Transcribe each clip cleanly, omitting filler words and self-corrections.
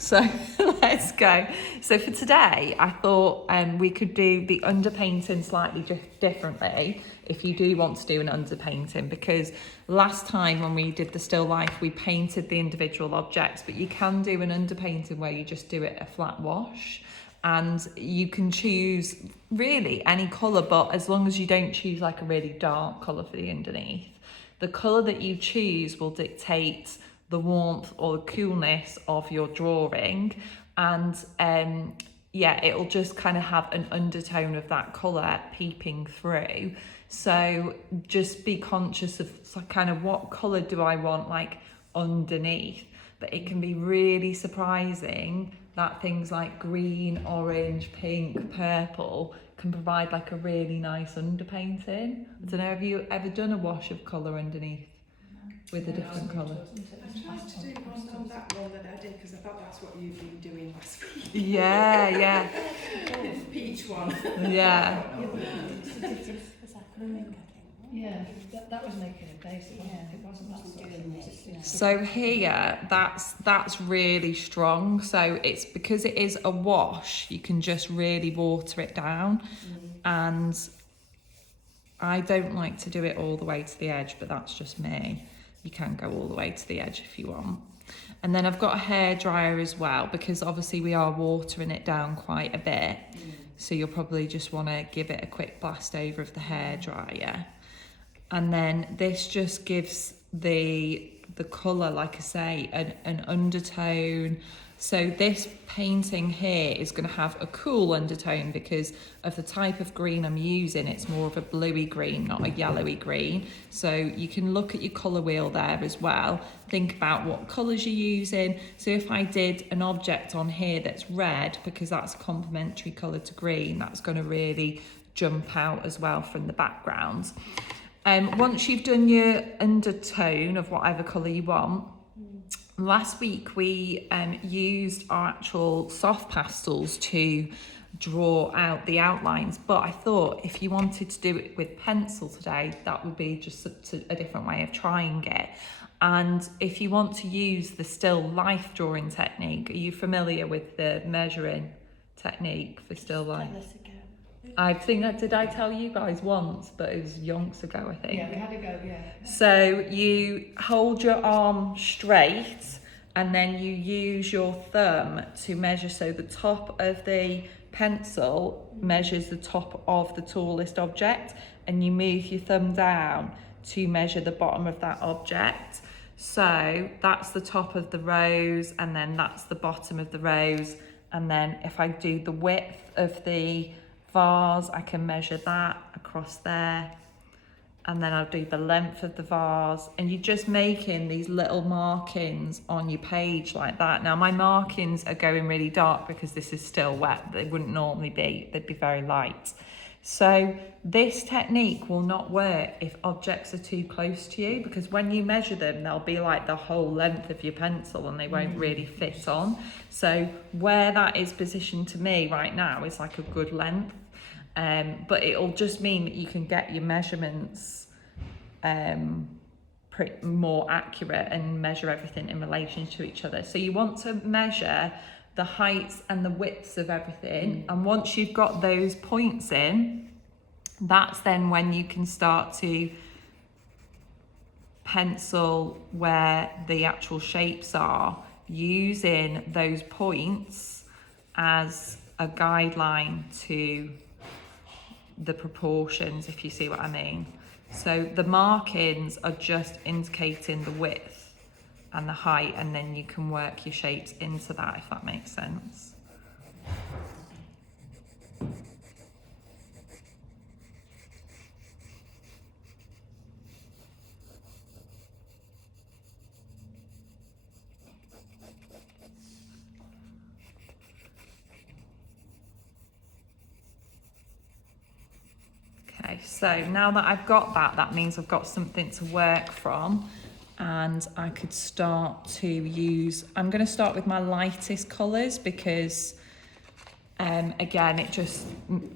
So let's go. So for today, I thought we could do the underpainting slightly differently if you do want to do an underpainting, because last time when we did the still life, we painted the individual objects, but you can do an underpainting where you just do it a flat wash. And you can choose really any colour, but as long as you don't choose like a really dark colour for the underneath. The colour that you choose will dictate the warmth or the coolness of your drawing, and yeah, it'll just kind of have an undertone of that colour peeping through. So just be conscious of kind of what colour do I want like underneath. But it can be really surprising that things like green, orange, pink, purple can provide like a really nice underpainting. I don't know, have you ever done a wash of colour underneath with a different colour? I tried to do one on that one that I did because I thought that's what you've been doing last week. Yeah. The peach one. Yeah. Yeah, that was making a base. It wasn't that sort of. So here, that's really strong. So it's because it is a wash, you can just really water it down. And I don't like to do it all the way to the edge, but that's just me. You can go all the way to the edge if you want. And then I've got a hairdryer as well, because obviously we are watering it down quite a bit. So you'll probably just want to give it a quick blast over of the hairdryer. And then this just gives the colour, like I say, an undertone. So this painting here is going to have a cool undertone because of the type of green I'm using. It's more of a bluey green, not a yellowy green. So you can look at your colour wheel there as well. Think about what colours you're using. So if I did an object on here that's red, because that's a complementary colour to green, that's going to really jump out as well from the background. Once you've done your undertone of whatever colour you want, last week we used our actual soft pastels to draw out the outlines, but I thought if you wanted to do it with pencil today, that would be just a different way of trying it. And if you want to use the still life drawing technique, are you familiar with the measuring technique for still life? I think did I tell you guys once, but it was yonks ago, I think. Yeah, we had a go, yeah. So you hold your arm straight and then you use your thumb to measure. So the top of the pencil measures the top of the tallest object, and you move your thumb down to measure the bottom of that object. So that's the top of the rose, and then that's the bottom of the rose. And then if I do the width of the vase, I can measure that across there, and then I'll do the length of the vase, and you're just making these little markings on your page like that. Now my markings are going really dark because this is still wet. They wouldn't normally be, they'd be very light. So this technique will not work if objects are too close to you, because when you measure them, they'll be like the whole length of your pencil and they won't really fit on. So where that is positioned to me right now is like a good length, but it'll just mean that you can get your measurements more accurate and measure everything in relation to each other. So you want to measure the heights and the widths of everything, and once you've got those points in, that's then when you can start to pencil where the actual shapes are, using those points as a guideline to the proportions, if you see what I mean. So the markings are just indicating the width and the height, and then you can work your shapes into that, if that makes sense. Okay, so now that I've got that, that means I've got something to work from. And I could start to use, I'm going to start with my lightest colours because again,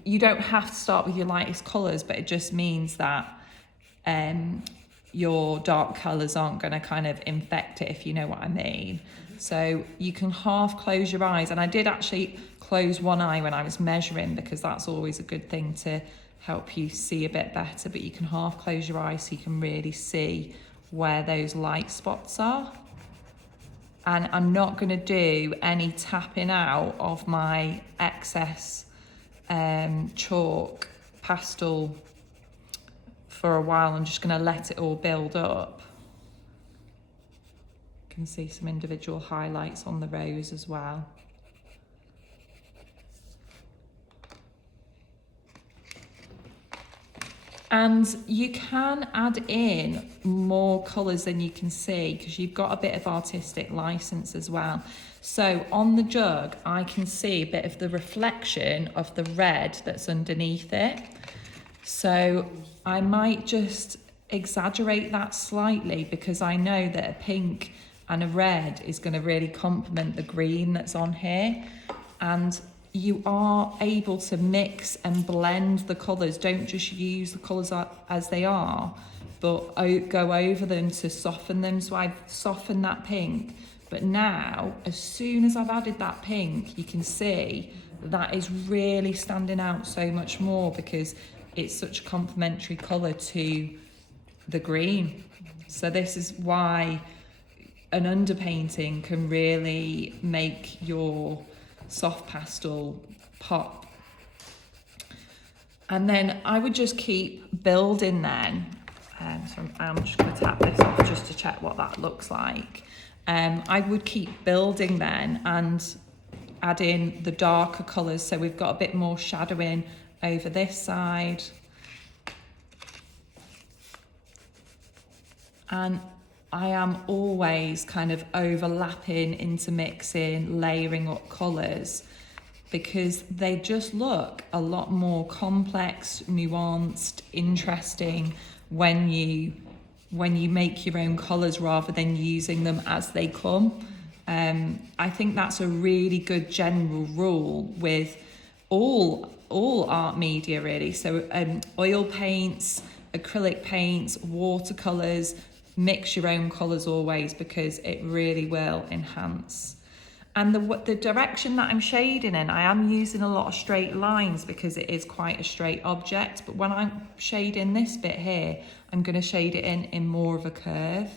you don't have to start with your lightest colours, but it just means that your dark colours aren't going to kind of infect it, if you know what I mean. So you can half close your eyes, and I did actually close one eye when I was measuring, because that's always a good thing to help you see a bit better, but you can half close your eyes so you can really see where those light spots are. And I'm not going to do any tapping out of my excess chalk pastel for a while. I'm just going to let it all build up. You can see some individual highlights on the rose as well. And you can add in more colours than you can see, because you've got a bit of artistic license as well. So on the jug, I can see a bit of the reflection of the red that's underneath it. So I might just exaggerate that slightly, because I know that a pink and a red is going to really complement the green that's on here. And you are able to mix and blend the colours. Don't just use the colours as they are, but go over them to soften them. So I've softened that pink, but now as soon as I've added that pink, you can see that is really standing out so much more, because it's such a complementary colour to the green. So this is why an underpainting can really make your soft pastel pop. And then I would just keep building then. So I'm just going to tap this off just to check what that looks like. I would keep building then and add in the darker colours. So we've got a bit more shadowing over this side. And I am always kind of overlapping, intermixing, layering up colours, because they just look a lot more complex, nuanced, interesting when you make your own colours rather than using them as they come. I think that's a really good general rule with all art media really. So oil paints, acrylic paints, watercolours, mix your own colours always, because it really will enhance. And the direction that I'm shading in, I am using a lot of straight lines because it is quite a straight object, but when I'm shading this bit here, I'm going to shade it in more of a curve.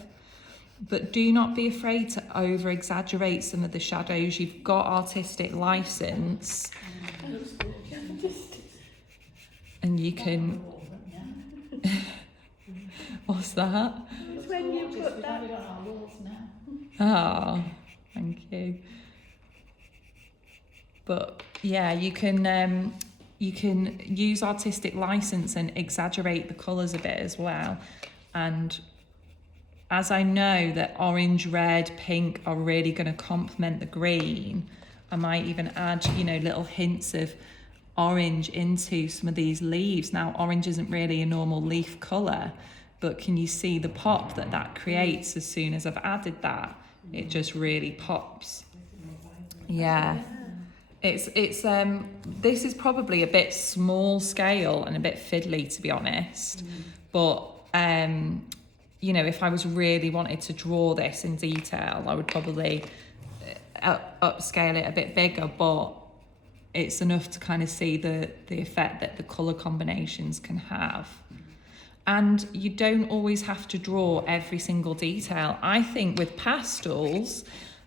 But do not be afraid to over exaggerate some of the shadows. You've got artistic license, and you can what's that? It's when you put that on our walls now. Oh, thank you. But yeah, you can use artistic license and exaggerate the colours a bit as well. And as I know that orange, red, pink are really going to complement the green, I might even add, little hints of orange into some of these leaves. Now, orange isn't really a normal leaf colour, but can you see the pop that creates as soon as I've added that? It just really pops. Yeah. It's this is probably a bit small scale and a bit fiddly, to be honest. But if I was really wanted to draw this in detail, I would probably upscale it a bit bigger, but it's enough to kind of see the effect that the colour combinations can have. And you don't always have to draw every single detail. I think with pastels,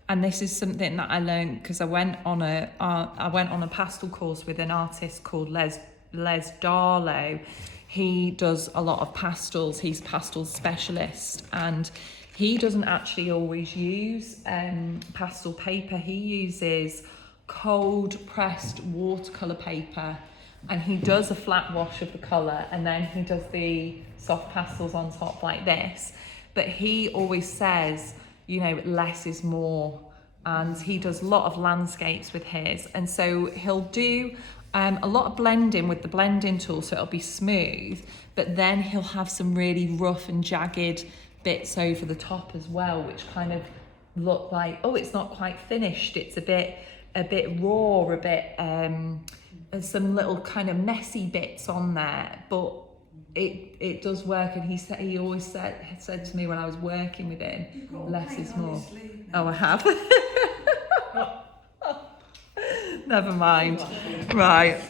and this is something that I learned because I went on a pastel course with an artist called Les Darlow. He does a lot of pastels. He's a pastel specialist, and he doesn't actually always use pastel paper. He uses cold pressed watercolour paper, and he does a flat wash of the colour, and then he does the soft pastels on top like this. But he always says, less is more, and he does a lot of landscapes with his, and so he'll do a lot of blending with the blending tool, so it'll be smooth, but then he'll have some really rough and jagged bits over the top as well, which kind of look like, it's not quite finished, it's a bit raw, a bit some little kind of messy bits on there, but it does work, and he always said to me when I was working with him, You've got less paint is on more. your sleeve now. Oh, I have. Never mind. Right.